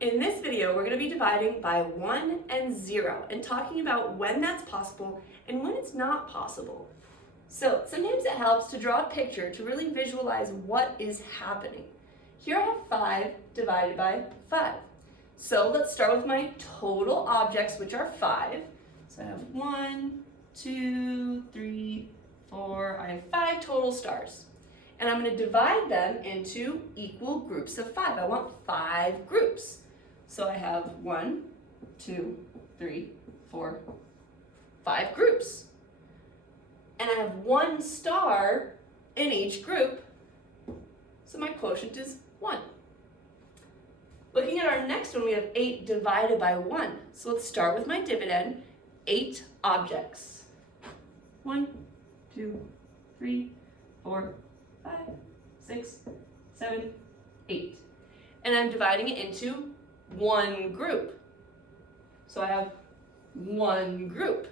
In this video, we're going to be dividing by 1 and 0 and talking about when that's possible and when it's not possible. So sometimes it helps to draw a picture to really visualize what is happening. Here I have 5 divided by 5. So let's start with my total objects, which are 5. So I have 1, 2, 3, 4, I have 5 total stars. And I'm going to divide them into equal groups of 5. I want 5 groups. So I have 1, 2, 3, 4, 5 groups. And I have 1 star in each group, so my quotient is 1. Looking at our next one, we have 8 divided by 1. So let's start with my dividend, 8 objects. 1, 2, 3, 4, 5, 6, 7, 8. And I'm dividing it into 1 group. So I have 1 group.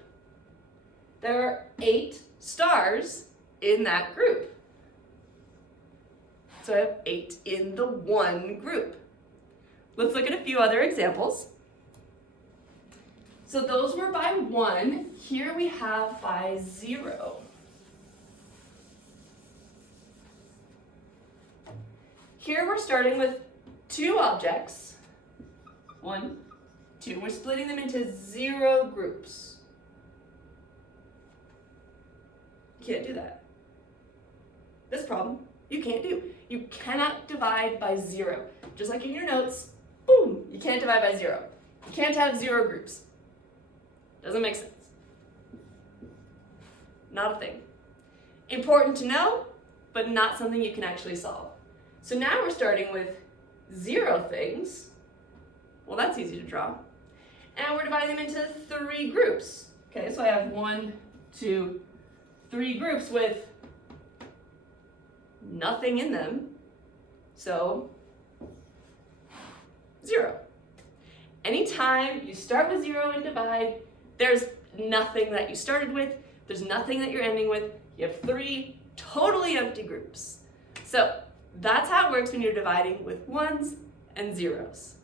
There are 8 stars in that group. So I have 8 in the 1 group. Let's look at a few other examples. So those were by 1. Here we have by 0. Here we're starting with 2 objects. 1, 2. We're splitting them into 0 groups. You can't do that. This problem, you can't do. You cannot divide by 0. Just like in your notes, boom, you can't divide by 0. You can't have 0 groups. Doesn't make sense. Not a thing. Important to know, but not something you can actually solve. So now we're starting with 0 things. Well, that's easy to draw. And we're dividing them into 3 groups. Okay, so I have 1, 2, 3 groups with nothing in them, so 0. Anytime you start with 0 and divide, there's nothing that you started with, there's nothing that you're ending with, you have 3 totally empty groups. So that's how it works when you're dividing with 1s and 0s.